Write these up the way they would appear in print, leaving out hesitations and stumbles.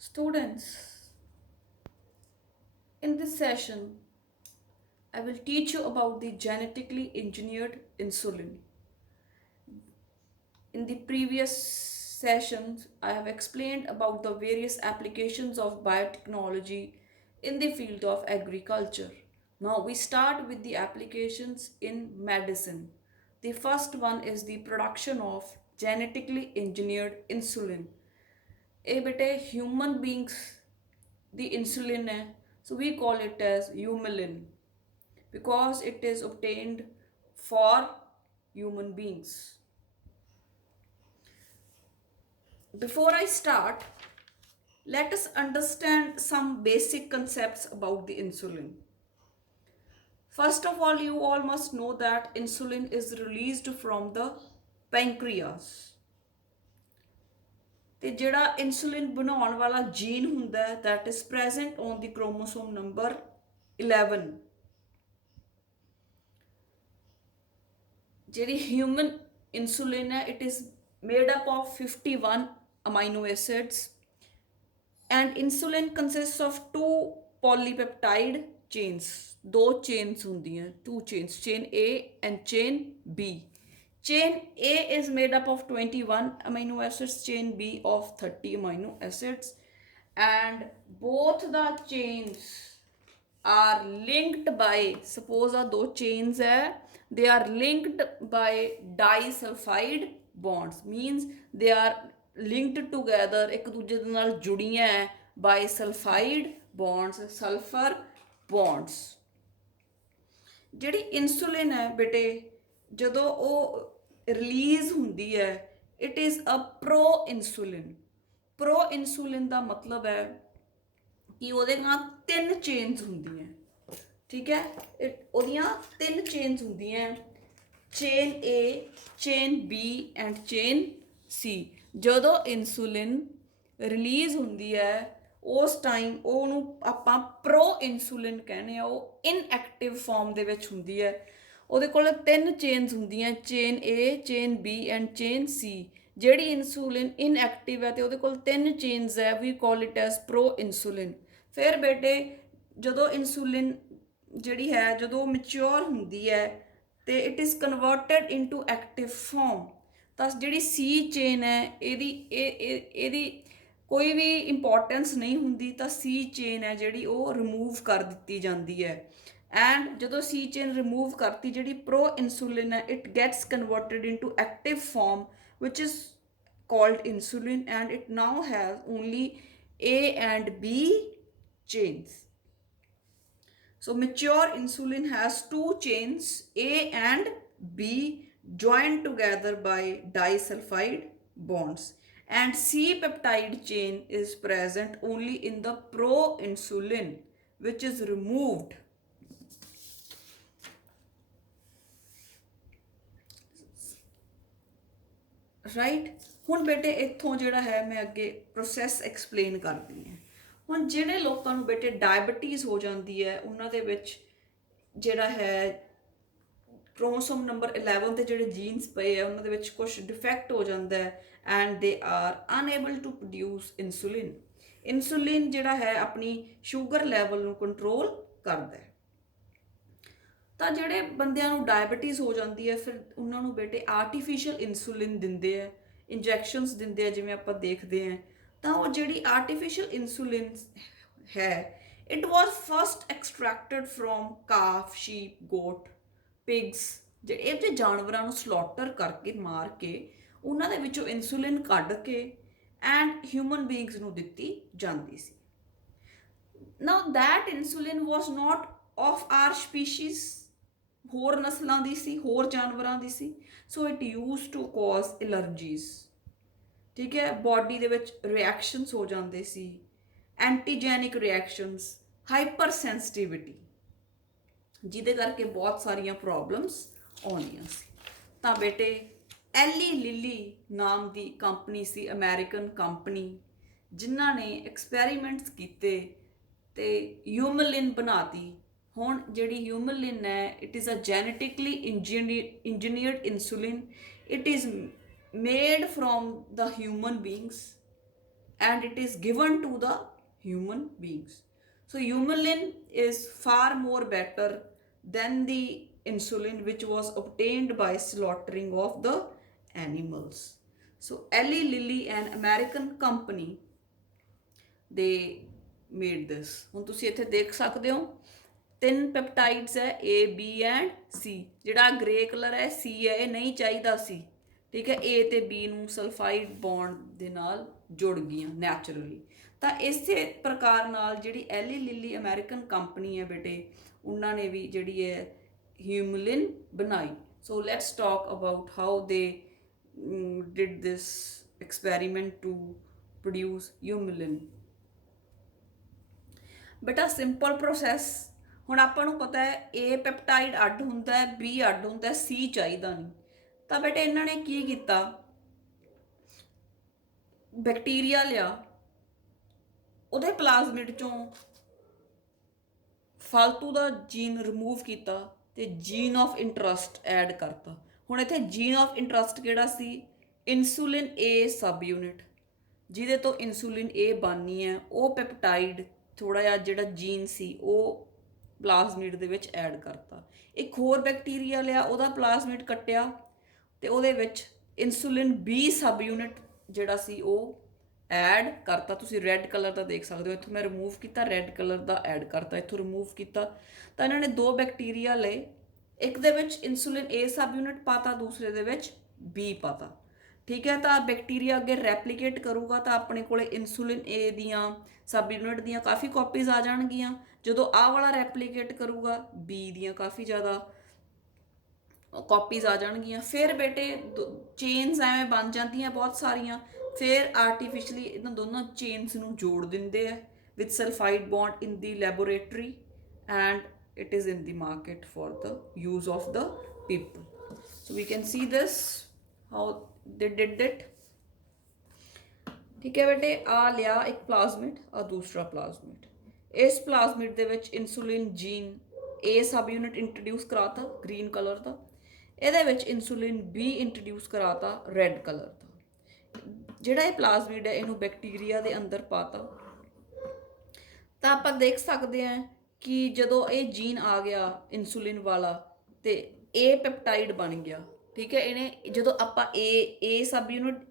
Students, in this session, I will teach you about the genetically engineered insulin. In the previous sessions, I have explained about the various applications of biotechnology in the field of agriculture. Now we start with the applications in medicine. The first one is the production of genetically engineered insulin. ਇਹ ਬੇਟੇ human ਬੀਂਗਸ ਦੀ insulin ਹੈ, so we call it as humulin because it is obtained for human beings. Before I start, let us understand some basic concepts about the insulin. First of all, you all must know that insulin is released from the pancreas. ਤੇ ਜਿਹੜਾ insulin ਬਣਾਉਣ ਵਾਲਾ jean ਹੁੰਦਾ ਹੈ that is present on the chromosome number 11. ਜਿਹੜੀ human insulin ਹੈ it is made up of 51 amino acids and insulin consists of two polypeptide chains. ਦੋ chains ਹੁੰਦੀਆਂ, two chains, chain A and chain B. Chain A is made up of 21 amino acids, chain B of 30 amino acids, and both the chains are linked by, suppose are दो chains है, they are linked by disulfide bonds, means they are linked together, एक दूजे ਦੇ ਨਾਲ ਜੁੜੀਆਂ ਹੈ by sulfide bonds, sulfur bonds. ਜਿਹੜੀ insulin ਹੈ ਬੇਟੇ ਜਦੋਂ ਉਹ ਰਿਲੀਜ਼ ਹੁੰਦੀ ਹੈ it is a pro insulin. Pro insulin ਦਾ ਮਤਲਬ ਹੈ ਕਿ ਉਹਦੇ ਨਾਲ ਤਿੰਨ ਚੇਨਸ ਹੁੰਦੀਆਂ, ਠੀਕ ਹੈ, ਉਹਦੀਆਂ ਤਿੰਨ ਚੇਨਸ ਹੁੰਦੀਆਂ, chain A, chain B and chain C. ਜਦੋਂ ਇਨਸੂਲਿਨ ਰਿਲੀਜ਼ ਹੁੰਦੀ ਹੈ ਉਸ ਟਾਈਮ ਉਹਨੂੰ ਆਪਾਂ ਪ੍ਰੋ ਇਨਸੂਲਿਨ ਕਹਿੰਦੇ ਆ, ਉਹ ਇਨਐਕਟਿਵ ਫਾਰਮ ਦੇ ਵਿੱਚ ਹੁੰਦੀ ਹੈ. ਉਹਦੇ ਕੋਲ ਤਿੰਨ ਚੇਨਸ ਹੁੰਦੀਆਂ, chain A, chain B and chain C. ਜਿਹੜੀ ਇਨਸੂਲਿਨ ਇਨਐਕਟਿਵ ਹੈ ਅਤੇ ਉਹਦੇ ਕੋਲ ਤਿੰਨ ਚੇਨਸ ਹੈ, we call it as pro insulin. ਫਿਰ ਬੇਟੇ ਜਦੋਂ ਇਨਸੂਲਿਨ ਜਿਹੜੀ ਹੈ ਜਦੋਂ ਮੈਚਿਓਰ ਹੁੰਦੀ ਹੈ ਅਤੇ it is converted into active form. ਤਾਂ ਜਿਹੜੀ ਸੀ ਚੇਨ ਹੈ ਇਹਦੀ ਕੋਈ ਵੀ ਇੰਪੋਰਟੈਂਸ ਨਹੀਂ ਹੁੰਦੀ, ਤਾਂ ਸੀ ਚੇਨ ਹੈ ਜਿਹੜੀ ਉਹ ਰਿਮੂਵ ਕਰ ਦਿੱਤੀ ਜਾਂਦੀ ਹੈ. ਐਂਡ ਜਦੋਂ ਸੀ ਚੇਨ ਰਿਮੂਵ ਕਰਤੀ ਜਿਹੜੀ ਪ੍ਰੋ ਇਨਸੂਲਿਨ ਹੈ it gets converted into active form ਵਿਚ is called insulin, and it now has only A and B chains. So mature insulin has two chains, A and B, joined together by disulfide bonds, and C peptide chain is present only in the proinsulin, which is removed. Right. ਹੁਣ ਬੇਟੇ ਇੱਥੋਂ ਜਿਹੜਾ ਹੈ ਮੈਂ ਅੱਗੇ process explain ਕਰਦੀ ਹਾਂ. ਹੁਣ ਜਿਹੜੇ ਲੋਕਾਂ ਨੂੰ ਬੇਟੇ ਡਾਇਬਟੀਜ਼ ਹੋ ਜਾਂਦੀ ਹੈ ਉਹਨਾਂ ਦੇ ਵਿੱਚ ਜਿਹੜਾ ਹੈ ਕ੍ਰੋਮੋਸੋਮ ਨੰਬਰ 11 ਤੇ ਜਿਹੜੇ ਜੀਨਸ ਪਏ ਆ ਉਹਨਾਂ ਦੇ ਵਿੱਚ ਕੁਝ ਡਿਫੈਕਟ ਹੋ ਜਾਂਦਾ ਹੈ and they are unable to produce insulin. Insulin ਜਿਹੜਾ ਹੈ ਆਪਣੀ ਸ਼ੂਗਰ ਲੈਵਲ ਨੂੰ ਕੰਟਰੋਲ ਕਰਦਾ ਹੈ. ਤਾਂ ਜਿਹੜੇ ਬੰਦਿਆਂ ਨੂੰ ਡਾਇਬਟੀਜ਼ ਹੋ ਜਾਂਦੀ ਹੈ ਫਿਰ ਉਹਨਾਂ ਨੂੰ ਬੇਟੇ ਆਰਟੀਫਿਸ਼ੀਅਲ ਇਨਸੂਲਿਨ ਦਿੰਦੇ ਆ, ਇੰਜੈਕਸ਼ਨਸ ਦਿੰਦੇ ਆ ਜਿਵੇਂ ਆਪਾਂ ਦੇਖਦੇ ਹਾਂ. ਤਾਂ ਉਹ ਜਿਹੜੀ ਆਰਟੀਫਿਸ਼ੀਅਲ ਇਨਸੂਲਿਨ ਹੈ it was first extracted from calf, sheep, goat, pigs. ਇਹ ਜਿਹੇ ਜਾਨਵਰਾਂ ਨੂੰ ਸਲੌਟਰ ਕਰਕੇ ਮਾਰ ਕੇ ਉਹਨਾਂ ਦੇ ਵਿੱਚੋਂ ਇਨਸੂਲਿਨ ਕੱਢ ਕੇ ਐਂਡ ਹਿਊਮਨ ਬੀਇੰਗਸ ਨੂੰ ਦਿੱਤੀ ਜਾਂਦੀ ਸੀ. Now that insulin was not of our species, ਹੋਰ ਨਸਲਾਂ ਦੀ ਸੀ, ਹੋਰ ਜਾਨਵਰਾਂ ਦੀ ਸੀ. So it used to cause allergies, ਠੀਕ ਹੈ, ਬਾਡੀ ਦੇ ਵਿੱਚ ਰਿਐਕਸ਼ਨਸ ਹੋ ਜਾਂਦੇ ਸੀ, ਐਂਟੀਜੈਨਿਕ ਰਿਐਕਸ਼ਨਸ, ਹਾਈਪਰ ਸੈਂਸਿਟਿਵਿਟੀ, ਜਿਹਦੇ ਕਰਕੇ ਬਹੁਤ ਸਾਰੀਆਂ ਪ੍ਰੋਬਲਮਸ ਆਉਂਦੀਆਂ ਸੀ. ਤਾਂ ਬੇਟੇ ਐਲੀ ਲਿਲੀ ਨਾਮ ਦੀ ਕੰਪਨੀ ਸੀ, ਅਮੈਰੀਕਨ ਕੰਪਨੀ, ਜਿਨ੍ਹਾਂ ਨੇ ਐਕਸਪੈਰੀਮੈਂਟਸ ਕੀਤੇ ਅਤੇ ਹਿਊਮਲਿਨ ਬਣਾਤੀ. ਹੁਣ ਜਿਹੜੀ ਹਿਊਮਲਿਨ ਹੈ it is a genetically engineered insulin. It is made from the human beings and it is given to the human beings. So humulin is far more better than the insulin which was obtained by slaughtering of the animals. So Eli Lilly, an American company, they made this. ਹੁਣ ਤੁਸੀਂ ਇੱਥੇ ਦੇਖ ਸਕਦੇ ਹੋ ਤਿੰਨ ਪੈਪਟਾਈਡਸ ਹੈ A B and C। ਜਿਹੜਾ grey colour ਹੈ C ਹੈ, ਇਹ ਨਹੀਂ ਚਾਹੀਦਾ ਸੀ, ਠੀਕ ਹੈ। A ਤੇ B ਨੂੰ ਸਲਫਾਈਡ ਬੌਂਡ ਦੇ ਨਾਲ ਜੁੜ ਗਈਆਂ ਨੈਚੁਰਲੀ। ਤਾਂ ਇਸੇ ਪ੍ਰਕਾਰ ਨਾਲ ਜਿਹੜੀ ਐਲੀ ਲਿਲੀ ਅਮਰੀਕਨ ਕੰਪਨੀ ਹੈ ਬੇਟੇ, ਉਹਨਾਂ ਨੇ ਵੀ ਜਿਹੜੀ ਹੈ ਹਿਊਮਲਿਨ ਬਣਾਈ। So let's talk about how they did this experiment to produce humulin। ਬੇਟਾ ਸਿੰਪਲ ਪ੍ਰੋਸੈਸ। ਹੁਣ ਆਪਾਂ ਨੂੰ ਪਤਾ ਹੈ A ਪੈਪਟਾਈਡ ਅੱਡ ਹੁੰਦਾ ਹੈ, B ਅੱਡ ਹੁੰਦਾ ਹੈ, C ਚਾਹੀਦਾ ਨਹੀਂ। ਤਾਂ ਬੇਟੇ ਇਹਨਾਂ ਨੇ ਕੀ ਕੀਤਾ, ਬੈਕਟੀਰੀਆ ਲਿਆ, ਉਹਦੇ ਪਲਾਜ਼ਮਿਡ ਚੋਂ ਫालतू ਦਾ ਜੀਨ ਰਿਮੂਵ ਕੀਤਾ ਤੇ ਜੀਨ ਆਫ ਇੰਟਰਸਟ ਐਡ ਕਰਤਾ। ਹੁਣ ਇੱਥੇ ਜੀਨ ਆਫ ਇੰਟਰਸਟ ਕਿਹੜਾ ਸੀ, ਇਨਸੂਲਿਨ A ਸਬ ਯੂਨਿਟ, ਜਿਹਦੇ ਤੋਂ ਇਨਸੂਲਿਨ A ਬਣਨੀ ਹੈ। ਉਹ ਪੈਪਟਾਈਡ ਥੋੜਾ ਜਿਹਾ ਜਿਹੜਾ ਜੀਨ ਸੀ ਉਹ ਪਲਾਜ਼ਮਿਡ ਦੇ ਵਿੱਚ ਐਡ ਕਰਤਾ। ਇੱਕ ਹੋਰ ਬੈਕਟੀਰੀਆ ਲਿਆ, ਉਹਦਾ ਪਲਾਜ਼ਮਿਡ ਕੱਟਿਆ ਤੇ ਉਹਦੇ ਵਿੱਚ ਇਨਸੂਲਿਨ B ਸਬ ਯੂਨਿਟ ਜਿਹੜਾ ਸੀ ਉਹ ਐਡ ਕਰਤਾ। ਤੁਸੀਂ ਰੈੱਡ ਕਲਰ ਦਾ ਦੇਖ ਸਕਦੇ ਹੋ, ਇੱਥੋਂ ਮੈਂ ਰਿਮੂਵ ਕੀਤਾ, ਰੈੱਡ ਕਲਰ ਦਾ ਐਡ ਕਰਤਾ, ਇੱਥੋਂ ਰਿਮੂਵ ਕੀਤਾ। ਤਾਂ ਇਹਨਾਂ ਨੇ ਦੋ ਬੈਕਟੀਰੀਆ ਲਏ, ਇੱਕ ਦੇ ਵਿੱਚ ਇਨਸੂਲਿਨ A ਸਬ ਯੂਨਿਟ ਪਾਤਾ, ਦੂਸਰੇ ਦੇ ਵਿੱਚ B ਪਾਤਾ, ਠੀਕ ਹੈ। ਤਾਂ ਬੈਕਟੀਰੀਆ ਅੱਗੇ ਰੈਪਲੀਕੇਟ ਕਰੂਗਾ ਤਾਂ ਆਪਣੇ ਕੋਲੇ ਇਨਸੂਲਿਨ A ਦੀਆਂ ਸਬ ਯੂਨਿਟ ਦੀਆਂ ਕਾਫੀ ਕਾਪੀਜ਼ ਆ ਜਾਣਗੀਆਂ। ਜਦੋਂ ਆਹ ਵਾਲਾ ਰੈਪਲੀਕੇਟ ਕਰੂਗਾ B ਦੀਆਂ ਕਾਫੀ ਜ਼ਿਆਦਾ ਕਾਪੀਜ਼ ਆ ਜਾਣਗੀਆਂ। ਫਿਰ ਬੇਟੇ ਚੇਨਸ ਐਵੇਂ ਬਣ ਜਾਂਦੀਆਂ ਬਹੁਤ ਸਾਰੀਆਂ। ਫਿਰ ਆਰਟੀਫਿਸ਼ਲੀ ਇਹਨਾਂ ਦੋਨਾਂ ਚੇਨਸ ਨੂੰ ਜੋੜ ਦਿੰਦੇ ਆ with sulphide bond in the laboratory and it is in the market for the use of the people. So we can see this how they did it। ठीक है बेटे, आ लिया एक प्लाज्मिड और दूसरा प्लाज्मिड। इस plasmid they which insulin gene A सब unit introduce कराता ग्रीन कलर का, ਇਹਦੇ ਵਿੱਚ ਇਨਸੂਲਿਨ B ਇੰਟਰੋਡਿਊਸ ਕਰਾਤਾ ਰੈੱਡ ਕਲਰ ਦਾ। ਜਿਹੜਾ ਇਹ ਪਲਾਜ਼ਮਿਡ ਹੈ ਇਹਨੂੰ ਬੈਕਟੀਰੀਆ ਦੇ ਅੰਦਰ ਪਾਤਾ। ਤਾਂ ਆਪਾਂ ਦੇਖ ਸਕਦੇ ਹਾਂ ਕਿ ਜਦੋਂ ਇਹ ਜੀਨ ਆ ਗਿਆ ਇਨਸੂਲਿਨ ਵਾਲਾ ਤੇ A ਪੈਪਟਾਈਡ ਬਣ ਗਿਆ, ਠੀਕ ਹੈ। ਇਹਨੇ ਜਦੋਂ ਆਪਾਂ A ਸਬ ਯੂਨਿਟ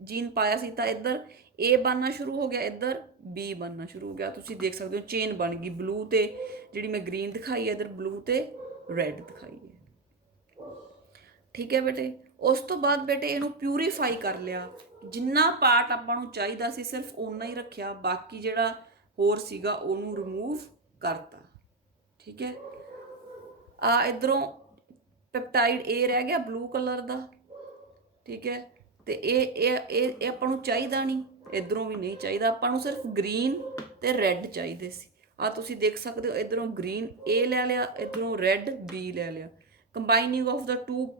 ਜੀਨ ਪਾਇਆ ਸੀ ਤਾਂ ਇੱਧਰ A ਬਣਨਾ ਸ਼ੁਰੂ ਹੋ ਗਿਆ, ਇੱਧਰ B ਬਣਨਾ ਸ਼ੁਰੂ ਹੋ ਗਿਆ। ਤੁਸੀਂ ਦੇਖ ਸਕਦੇ ਹੋ ਚੇਨ ਬਣ ਗਈ, ਬਲੂ ਤੇ ਜਿਹੜੀ ਮੈਂ ਗ੍ਰੀਨ ਦਿਖਾਈ ਹੈ ਇੱਧਰ ਬਲੂ ਤੇ ਰੈੱਡ ਦਿਖਾਈ ਹੈ, ਠੀਕ ਹੈ ਬੇਟੇ। ਉਸ ਤੋਂ ਬਾਅਦ ਬੇਟੇ ਇਹਨੂੰ ਪਿਊਰੀਫਾਈ ਕਰ ਲਿਆ, ਜਿੰਨਾ ਪਾਰਟ ਆਪਾਂ ਨੂੰ ਚਾਹੀਦਾ ਸੀ ਸਿਰਫ ਓਨਾ ਹੀ ਰੱਖਿਆ, ਬਾਕੀ ਜਿਹੜਾ ਹੋਰ ਸੀਗਾ ਉਹਨੂੰ ਰਿਮੂਵ ਕਰਤਾ, ਠੀਕ ਹੈ। ਆ ਇੱਧਰੋਂ ਪੈਪਟਾਈਡ A ਰਹਿ ਗਿਆ ਬਲੂ ਕਲਰ ਦਾ, ਠੀਕ ਹੈ। ਤੇ ਇਹ ਆਪਾਂ ਨੂੰ ਚਾਹੀਦਾ ਨਹੀਂ, ਇੱਧਰੋਂ ਵੀ ਨਹੀਂ ਚਾਹੀਦਾ, ਆਪਾਂ ਨੂੰ ਸਿਰਫ ਗ੍ਰੀਨ ਤੇ ਰੈੱਡ ਚਾਹੀਦੇ ਸੀ। ਆ ਤੁਸੀਂ ਦੇਖ ਸਕਦੇ ਹੋ ਇੱਧਰੋਂ ਗ੍ਰੀਨ A ਲੈ ਲਿਆ, ਇੱਧਰੋਂ ਰੈੱਡ B ਲੈ ਲਿਆ। Combining of the two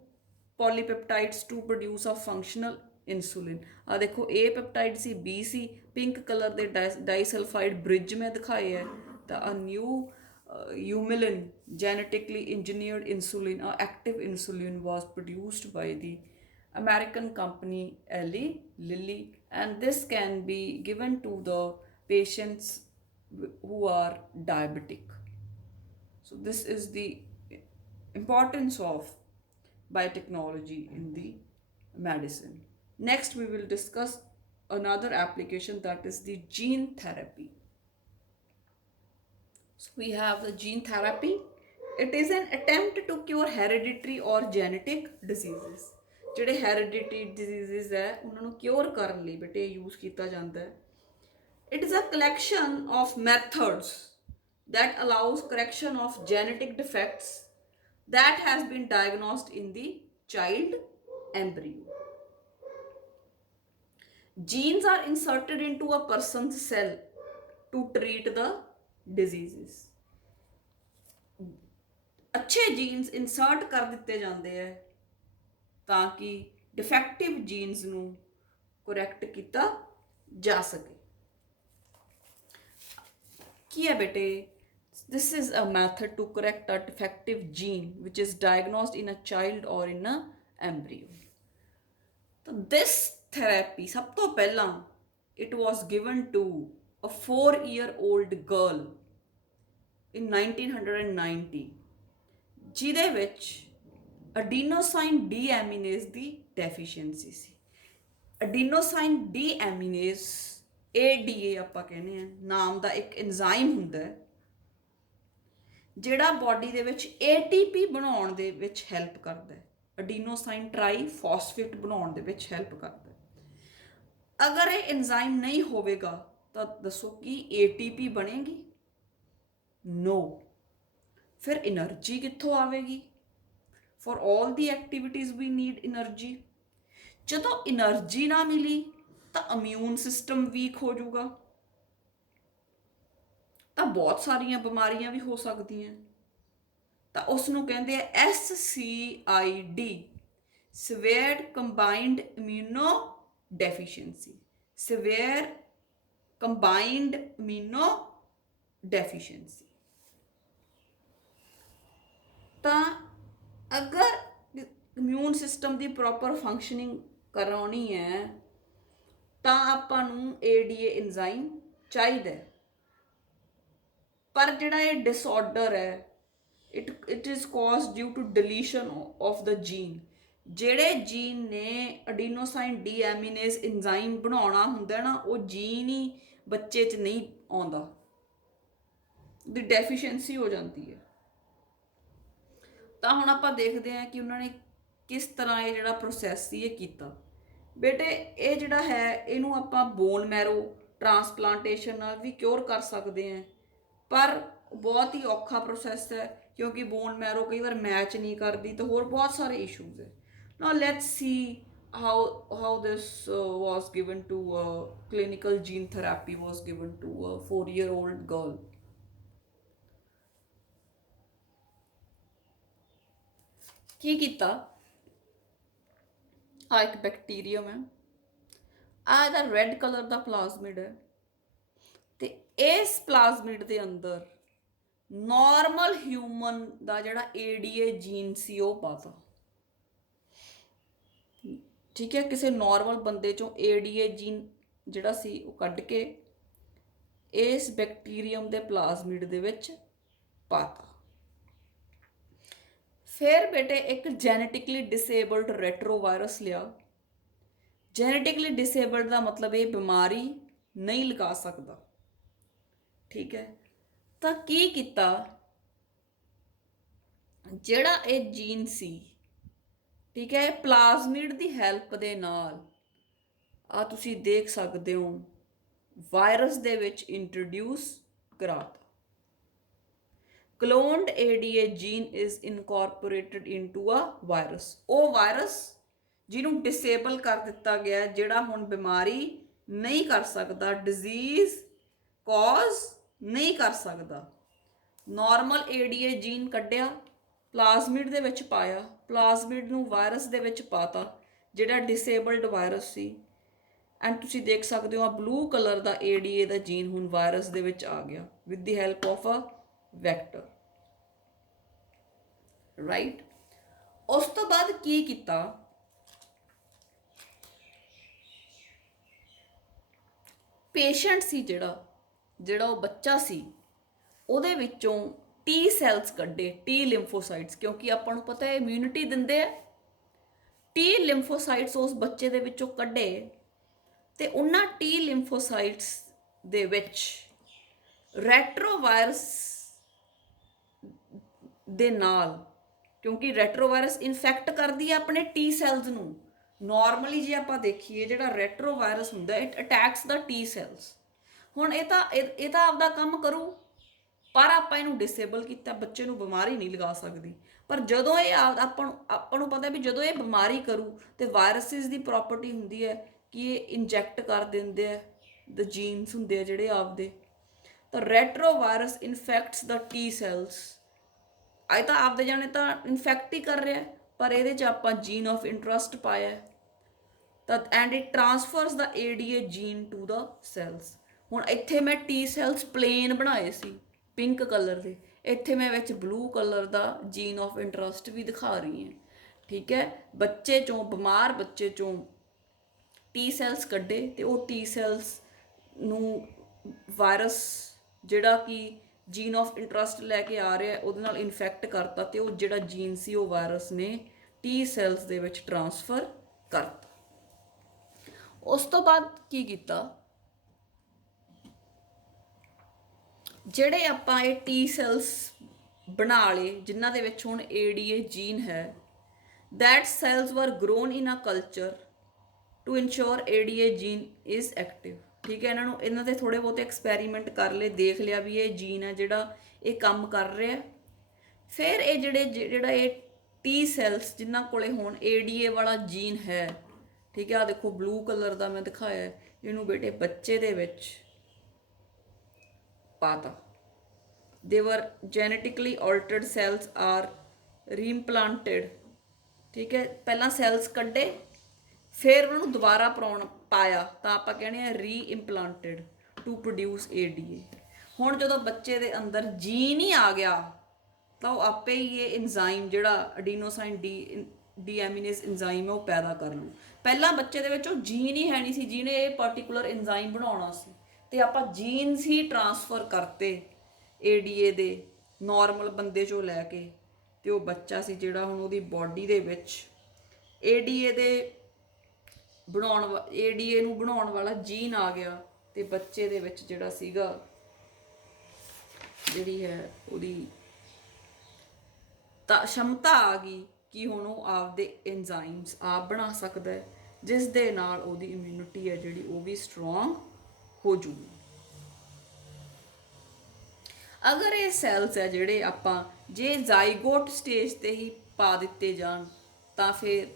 polypeptides to produce a functional insulin। ਆ ਦੇਖੋ A ਪੈਪਟਾਈਡ ਸੀ, B ਸੀ, ਪਿੰਕ ਕਲਰ ਦੇ ਡਾਈਸਲਫਾਈਡ ਬ੍ਰਿਜ ਮੈਂ ਦਿਖਾਏ ਹੈ। ਤਾਂ a new humulin genetically engineered insulin, a active insulin was produced by the American company Eli Lilly, and this can be given to the patients who are diabetic। So this is the importance of biotechnology in the medicine। Next we will discuss another application, that is the gene therapy। So we have the gene therapy। It is an attempt to cure hereditary or genetic diseases। ਜਿਹੜੇ hereditary diseases ਹੈ ਉਹਨਾਂ ਨੂੰ cure ਕਰਨ ਲਈ ਬੇਟੇ use ਕੀਤਾ ਜਾਂਦਾ ਹੈ। It is a collection of methods that allows correction of genetic defects that has been diagnosed in the child embryo। Genes are inserted into a person's cell to treat the diseases। अच्छे genes insert कर ਦਿੱਤੇ ਜਾਂਦੇ ਹੈ ਤਾਂ ਕਿ defective genes ਨੂੰ correct ਕੀਤਾ ਜਾ ਸਕੇ। ਕੀ ਹੈ ਬੇਟੇ, this is a method to correct a defective gene which is diagnosed in a child or in a embryo। तो this therapy ਸਭ ਤੋਂ ਪਹਿਲਾਂ it was given to a 4-year-old girl in 1990, ਜਿਹਦੇ ਵਿੱਚ ਅਡੀਨੋਸਾਈਨ ਡੀ ਐਮੀਨੇਜ਼ ਦੀ ਡੈਫੀਸ਼ੀਐਂਸੀ ਸੀ। ਅਡੀਨੋਸਾਈਨ D ਐਮੀਨੇਜ਼ ADA ਆਪਾਂ ਕਹਿੰਦੇ ਆ, ਨਾਮ ਦਾ ਇੱਕ ਐਂਜ਼ਾਈਮ ਹੁੰਦਾ ਹੈ ਜਿਹੜਾ ਬਾਡੀ ਦੇ ਵਿੱਚ ATP ਬਣਾਉਣ ਦੇ ਵਿੱਚ ਹੈਲਪ ਕਰਦਾ ਹੈ। ਅਡੀਨੋਸਾਈਨ ਟਰਾਈ ਫਾਸਫੇਟ ਬਣਾਉਣ ਦੇ ਵਿੱਚ ਹੈਲਪ ਕਰਦਾ ਹੈ। ਅਗਰ ਇਹ ਐਂਜ਼ਾਈਮ ਨਹੀਂ ਹੋਵੇਗਾ ਤਾਂ ਦੱਸੋ ਕੀ ATP ਬਣੇਗੀ? ਨੋ। ਫਿਰ એનર્ਜੀ ਕਿੱਥੋਂ ਆਵੇਗੀ? For all the activities we need energy. ਜਦੋਂ એનર્ਜੀ ਨਾ ਮਿਲੀ ਤਾਂ ਇਮਿਊਨ ਸਿਸਟਮ ਵੀਕ ਹੋ ਜਾਊਗਾ, ਤਾਂ ਬਹੁਤ ਸਾਰੀਆਂ ਬਿਮਾਰੀਆਂ ਵੀ ਹੋ ਸਕਦੀਆਂ। ਤਾਂ ਉਸ ਨੂੰ ਕਹਿੰਦੇ ਆ SCID, swear combined immuno deficiency. Swear combined immuno deficiency. ਤਾਂ ਅਗਰ ਇਮਿਊਨ ਸਿਸਟਮ ਦੀ ਪ੍ਰੋਪਰ ਫੰਕਸ਼ਨਿੰਗ ਕਰਾਉਣੀ ਹੈ ਤਾਂ ਆਪਾਂ ਨੂੰ ADA ਐਂਜ਼ਾਈਮ ਚਾਹੀਦਾ। ਪਰ ਜਿਹੜਾ ਇਹ ਡਿਸਆਰਡਰ ਹੈ it is caused due to deletion of the gene. ਜਿਹੜੇ ਜੀਨ ਨੇ ਅਡੀਨੋਸਾਈਨ ਡੀ ਐਮੀਨੇਜ਼ ਐਂਜ਼ਾਈਮ ਬਣਾਉਣਾ ਹੁੰਦਾ ਨਾ, ਉਹ ਜੀਨ ਹੀ ਬੱਚੇ 'ਚ ਨਹੀਂ ਆਉਂਦਾ, ਦੀ ਡੈਫੀਸ਼ੀਐਂਸੀ ਹੋ ਜਾਂਦੀ ਹੈ। ਤਾਂ ਹੁਣ ਆਪਾਂ ਦੇਖਦੇ ਹਾਂ ਕਿ ਉਹਨਾਂ ਨੇ ਕਿਸ ਤਰ੍ਹਾਂ ਇਹ ਜਿਹੜਾ ਪ੍ਰੋਸੈਸ ਸੀ ਇਹ ਕੀਤਾ। ਬੇਟੇ ਇਹ ਜਿਹੜਾ ਹੈ ਇਹਨੂੰ ਆਪਾਂ ਬੋਨ ਮੈਰੋ ਟਰਾਂਸਪਲਾਂਟੇਸ਼ਨ ਨਾਲ ਵੀ ਕਿਉਰ ਕਰ ਸਕਦੇ ਹਾਂ, ਪਰ ਬਹੁਤ ਹੀ ਔਖਾ ਪ੍ਰੋਸੈਸ ਹੈ ਕਿਉਂਕਿ ਬੋਨ ਮੈਰੋ ਕਈ ਵਾਰ ਮੈਚ ਨਹੀਂ ਕਰਦੀ, ਤਾਂ ਹੋਰ ਬਹੁਤ ਸਾਰੇ ਇਸ਼ੂਜ਼ ਹੈ। ਨਾਓ let's see how this was given to clinical gene therapy was given to a 4-year-old girl. ਕੀ ਕੀਤਾ? ਆ ਇੱਕ ਬੈਕਟੀਰੀਅਮ ਹੈ, ਆ ਇਹਦਾ ਰੈੱਡ ਕਲਰ ਦਾ ਪਲਾਜ਼ਮਿਡ ਹੈ, ਤੇ ਇਸ ਪਲਾਜ਼ਮਿਡ ਦੇ ਅੰਦਰ ਨਾਰਮਲ ਹਿਊਮਨ ਦਾ ਜਿਹੜਾ ADA ਜੀਨ ਸੀ ਉਹ ਪਾਤਾ। ਠੀਕ ਹੈ, ਕਿਸੇ ਨਾਰਮਲ ਬੰਦੇ ਚੋਂ ADA ਜੀਨ ਜਿਹੜਾ ਸੀ ਉਹ ਕੱਢ ਕੇ ਇਸ ਬੈਕਟੀਰੀਅਮ ਦੇ ਪਲਾਜ਼ਮਿਡ ਦੇ ਵਿੱਚ ਪਾਤਾ। ਫਿਰ ਬੇਟੇ ਇੱਕ ਜੈਨੇਟਿਕਲੀ ਡਿਸੇਬਲਡ ਰੈਟਰੋਵਾਇਰਸ ਲਿਆ। ਜੈਨੇਟਿਕਲੀ ਡਿਸੇਬਲਡ ਦਾ ਮਤਲਬ ਇਹ ਬਿਮਾਰੀ ਨਹੀਂ ਲਗਾ ਸਕਦਾ। ਠੀਕ ਹੈ, ਤਾਂ ਕੀ ਕੀਤਾ? ਜਿਹੜਾ ਇਹ ਜੀਨ ਸੀ, ਠੀਕ ਹੈ, ਪਲਾਜ਼ਮਿਡ ਦੀ ਹੈਲਪ ਦੇ ਨਾਲ ਆ ਤੁਸੀਂ ਦੇਖ ਸਕਦੇ ਹੋ ਵਾਇਰਸ ਦੇ ਵਿੱਚ ਇੰਟਰੋਡਿਊਸ ਕਰਾਤਾ। cloned ADA gene is incorporated into a virus। ਉਹ ਵਾਇਰਸ ਜਿਹਨੂੰ ਡਿਸੇਬਲ ਕਰ ਦਿੱਤਾ ਗਿਆ, ਜਿਹੜਾ ਹੁਣ ਬਿਮਾਰੀ ਨਹੀਂ ਕਰ ਸਕਦਾ, ਡਿਜ਼ੀਜ਼ ਕਾਜ਼ ਨਹੀਂ ਕਰ ਸਕਦਾ। ਨਾਰਮਲ ADA ਜੀਨ ਕੱਢਿਆ, ਪਲਾਜ਼ਮਿਡ ਦੇ ਵਿੱਚ ਪਾਇਆ, ਪਲਾਜ਼ਮਿਡ ਨੂੰ ਵਾਇਰਸ ਦੇ ਵਿੱਚ ਪਾਤਾ ਜਿਹੜਾ ਡਿਸੇਬਲਡ ਵਾਇਰਸ ਸੀ। ਐਂਡ ਤੁਸੀਂ ਦੇਖ ਸਕਦੇ ਹੋ ਆ ਬਲੂ ਕਲਰ ਦਾ ADA ਦਾ ਜੀਨ ਹੁਣ ਵਾਇਰਸ ਦੇ ਵਿੱਚ ਆ ਗਿਆ with the help of a vector. Right, ਉਸ ਤੋਂ ਬਾਅਦ ਕੀ ਕੀਤਾ? ਪੇਸ਼ੈਂਟ ਸੀ ਜਿਹੜਾ ਉਹ ਬੱਚਾ ਸੀ, ਉਹਦੇ ਵਿੱਚੋਂ T ਸੈਲਸ ਕੱਢੇ, T ਲਿੰਫੋਸਾਈਟਸ, ਕਿਉਂਕਿ ਆਪਾਂ ਨੂੰ ਪਤਾ ਹੈ ਇਮਿਊਨਿਟੀ ਦਿੰਦੇ ਆ। T ਲਿੰਫੋਸਾਈਟਸ ਉਸ ਬੱਚੇ ਦੇ ਵਿੱਚੋਂ ਕੱਢੇ, ਤੇ ਉਹਨਾਂ T ਲਿੰਫੋਸਾਈਟਸ ਦੇ ਵਿੱਚ ਰੈਟਰੋਵਾਇਰਸ ਦੇ ਨਾਲ, ਕਿਉਂਕਿ ਰੈਟਰੋਵਾਇਰਸ ਇਨਫੈਕਟ ਕਰਦੀ ਹੈ ਆਪਣੇ T ਸੈਲਸ ਨੂੰ। ਨਾਰਮਲੀ ਜੇ ਆਪਾਂ ਦੇਖੀਏ ਜਿਹੜਾ ਰੈਟਰੋਵਾਇਰਸ ਹੁੰਦਾ it attacks the T cells. ਹੁਣ ਇਹ ਤਾਂ ਆਪਦਾ ਕੰਮ ਕਰੂ, ਪਰ ਆਪਾਂ ਇਹਨੂੰ ਡਿਸੇਬਲ ਕੀਤਾ, ਬੱਚੇ ਨੂੰ ਬਿਮਾਰੀ ਨਹੀਂ ਲਗਾ ਸਕਦੀ। ਪਰ ਜਦੋਂ ਇਹ ਆਪਾਂ ਨੂੰ ਪਤਾ ਵੀ ਜਦੋਂ ਇਹ ਬਿਮਾਰੀ ਕਰੂ ਤੇ ਵਾਇਰਸਿਸ ਦੀ ਪ੍ਰੋਪਰਟੀ ਹੁੰਦੀ ਹੈ ਕਿ ਇਹ ਇੰਜੈਕਟ ਕਰ ਦਿੰਦੇ ਆ, ਦ ਜੀਨਸ ਹੁੰਦੇ ਆ ਜਿਹੜੇ ਆਪਦੇ। ਤਾਂ ਰੈਟਰੋਵਾਇਰਸ ਇਨਫੈਕਟਸ ਦਾ T ਸੈਲਸ। ਇਹ ਤਾਂ ਆਪਦੇ ਜਾਣੇ ਤਾਂ ਇਨਫੈਕਟ ਹੀ ਕਰ ਰਿਹਾ, ਪਰ ਇਹਦੇ 'ਚ ਆਪਾਂ ਜੀਨ ਆਫ ਇੰਟਰਸਟ ਪਾਇਆ ਤਾਂ and it transfers the ADA gene to the cells. ਹੁਣ ਇੱਥੇ ਮੈਂ T ਸੈਲਸ ਪਲੇਨ ਬਣਾਏ ਸੀ ਪਿੰਕ ਕਲਰ ਦੇ, ਇੱਥੇ ਮੈਂ ਵਿੱਚ ਬਲੂ ਕਲਰ ਦਾ ਜੀਨ ਆਫ ਇੰਟਰਸਟ ਵੀ ਦਿਖਾ ਰਹੀ ਹਾਂ। ਠੀਕ ਹੈ, ਬੱਚੇ ਚੋਂ, ਬਿਮਾਰ ਬੱਚੇ ਚੋਂ T ਸੈਲਸ ਕੱਢੇ, ਤੇ ਉਹ T ਸੈਲਸ ਨੂੰ ਵਾਇਰਸ ਜਿਹੜਾ ਕਿ ਜੀਨ ਆਫ ਇੰਟਰਸਟ ਲੈ ਕੇ ਆ ਰਿਹਾ ਉਹਦੇ ਨਾਲ ਇਨਫੈਕਟ ਕਰਤਾ ਤੇ ਉਹ ਜਿਹੜਾ ਜੀਨ ਸੀ ਉਹ ਵਾਇਰਸ ਨੇ ਟੀ ਸੈਲਸ ਦੇ ਵਿੱਚ ਟ੍ਰਾਂਸਫਰ ਕਰਤਾ। ਉਸ ਤੋਂ ਬਾਅਦ ਕੀ ਕੀਤਾ, ਜਿਹੜੇ ਆਪਾਂ ਇਹ ਟੀ ਸੈਲਸ ਬਣਾ ਲਏ ਜਿਨ੍ਹਾਂ ਦੇ ਵਿੱਚ ਹੁਣ ਏਡੀਏ ਜੀਨ ਹੈ, that cells were grown in a culture to ensure ADA gene is active। ਠੀਕ ਹੈ, ਇਹਨਾਂ ਦੇ ਥੋੜੇ ਬਹੁਤੇ ਐਕਸਪੈਰੀਮੈਂਟ ਕਰ ਲਏ, ਦੇਖ ਲਿਆ ਵੀ ਇਹ ਜੀਨ ਹੈ ਜਿਹੜਾ ਇਹ ਕੰਮ ਕਰ ਰਿਹਾ। ਫਿਰ ਇਹ ਜਿਹੜਾ ਇਹ ਟੀ ਸੈਲਸ ਜਿਨ੍ਹਾਂ ਕੋਲੇ ਹੁਣ ਏਡੀਏ ਵਾਲਾ ਜੀਨ ਹੈ, ਠੀਕ ਹੈ, ਆ ਦੇਖੋ ਬਲੂ ਕਲਰ ਦਾ ਮੈਂ ਦਿਖਾਇਆ, ਇਹਨੂੰ ਬੇਟੇ ਬੱਚੇ ਦੇ ਵਿੱਚ ਪਾਤਾ। ਦੇ ਵਰ ਜੈਨੇਟਿਕਲੀ ਆਲਟਰਡ ਸੈਲਸ ਆਰ ਰੀਇੰਪਲਾਂਟਡ। ਠੀਕ ਹੈ, ਪਹਿਲਾਂ ਸੈਲਸ ਕੱਢੇ ਫਿਰ ਉਹਨਾਂ ਨੂੰ ਦੁਬਾਰਾ ਪਾਇਆ ਤਾਂ ਆਪਾਂ ਕਹਿੰਦੇ ਆ ਰੀਇੰਪਲਾਂਟਡ ਟੂ ਪ੍ਰੋਡਿਊਸ ਏਡੀਏ। ਹੁਣ ਜਦੋਂ ਬੱਚੇ ਦੇ ਅੰਦਰ ਜੀਨ ਹੀ ਆ ਗਿਆ ਤਾਂ ਉਹ ਆਪੇ ਹੀ ਇਹ ਇੰਜ਼ਾਈਮ ਜਿਹੜਾ ਅਡੀਨੋਸਾਈਨ ਡੀਐਮਿਨੇਜ਼ ਇੰਜ਼ਾਈਮ ਹੈ ਉਹ ਪੈਦਾ ਕਰ ਲੂ। ਪਹਿਲਾਂ ਬੱਚੇ ਦੇ ਵਿੱਚ ਉਹ ਜੀਨ ਹੀ ਹੈ ਨਹੀਂ ਸੀ ਜਿਹਨੇ ਇਹ ਪਾਰਟੀਕੂਲਰ ਇੰਜ਼ਾਈਮ ਬਣਾਉਣਾ ਸੀ, ਤੇ ਆਪਾਂ ਜੀਨਸ ਹੀ ਟ੍ਰਾਂਸਫਰ ਕਰਤੇ ਏਡੀਏ ਦੇ ਨਾਰਮਲ ਬੰਦੇ 'ਚੋਂ ਲੈ ਕੇ, ਤੇ ਉਹ ਬੱਚਾ ਸੀ ਜਿਹੜਾ ਹੁਣ ਉਹਦੀ ਬਾਡੀ ਦੇ ਵਿੱਚ ਏਡੀਏ ਨੂੰ ਬਣਾਉਣ ਵਾਲਾ ਜੀਨ ਆ ਗਿਆ, ਤੇ ਬੱਚੇ ਦੇ ਵਿੱਚ ਜਿਹੜਾ ਸੀਗਾ ਜਿਹੜੀ ਹੈ ਉਹਦੀ ਤਾਂ ਸ਼ਮਤਾ ਆ ਗਈ ਕਿ ਹੁਣ ਉਹ ਆਪਦੇ ਐਂਜ਼ਾਈਮਸ ਆਪ ਬਣਾ ਸਕਦਾ ਹੈ, ਜਿਸ ਦੇ ਨਾਲ ਉਹਦੀ ਇਮਿਊਨਿਟੀ ਹੈ ਜਿਹੜੀ ਉਹ ਵੀ ਸਟਰੋਂਗ ਹੋ ਜੂਗੀ। ਅਗਰ ਇਹ ਸੈਲਸ ਹੈ ਜਿਹੜੇ ਆਪਾਂ ਜੇ ਜ਼ਾਈਗੋਟ ਸਟੇਜ ਤੇ ਹੀ ਪਾ ਦਿੱਤੇ ਜਾਣ ਤਾਂ ਫਿਰ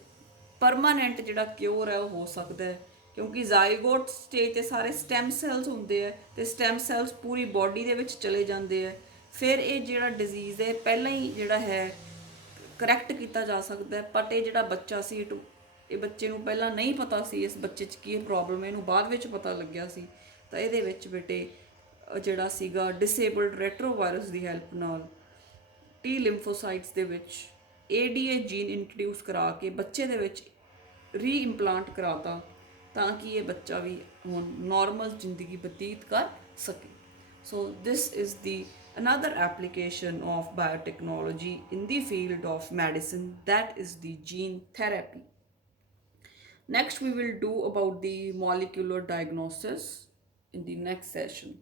ਪਰਮਾਨੈਂਟ ਜਿਹੜਾ ਕਿਉਰ ਹੈ ਉਹ ਹੋ ਸਕਦਾ ਹੈ, ਕਿਉਂਕਿ ਜ਼ਾਈਗੋਟ ਸਟੇਜ ਤੇ ਸਾਰੇ ਸਟੈਮ ਸੈਲਸ ਹੁੰਦੇ ਆ ਤੇ ਸਟੈਮ ਸੈਲਸ ਪੂਰੀ ਬਾਡੀ ਦੇ ਵਿੱਚ ਚਲੇ ਜਾਂਦੇ ਆ। ਫਿਰ ਇਹ ਜਿਹੜਾ ਡਿਜ਼ੀਜ਼ ਹੈ ਪਹਿਲਾਂ ਹੀ ਜਿਹੜਾ ਹੈ ਕਰੈਕਟ ਕੀਤਾ ਜਾ ਸਕਦਾ ਹੈ, ਬਟ ਇਹ ਜਿਹੜਾ ਬੱਚਾ ਸੀ ਇਹ ਬੱਚੇ ਨੂੰ ਪਹਿਲਾਂ ਨਹੀਂ ਪਤਾ ਸੀ ਇਸ ਬੱਚੇ 'ਚ ਕੀ ਪ੍ਰੋਬਲਮ ਹੈ, ਇਹਨੂੰ ਬਾਅਦ ਵਿੱਚ ਪਤਾ ਲੱਗਿਆ ਸੀ। ਤਾਂ ਇਹਦੇ ਵਿੱਚ ਬੇਟੇ ਜਿਹੜਾ ਸੀਗਾ ਡਿਸੇਬਲਡ ਰੈਟਰੋਵਾਇਰਸ ਦੀ ਹੈਲਪ ਨਾਲ ਟੀ ਲਿੰਫੋਸਾਈਟਸ ਦੇ ਵਿੱਚ ਏਡੀਏ ਜੀਨ ਇੰਟਰੋਡਿਊਸ ਕਰਾ ਕੇ ਬੱਚੇ ਦੇ ਵਿੱਚ ਰੀਇੰਪਲਾਂਟ ਕਰਾਤਾ ਤਾਂ ਕਿ ਇਹ ਬੱਚਾ ਵੀ ਹੁਣ ਨੋਰਮਲ ਜ਼ਿੰਦਗੀ ਬਤੀਤ ਕਰ ਸਕੇ। So this is the another application of biotechnology in the field of medicine, that is the gene therapy. Next we will do about the molecular diagnosis in the next session.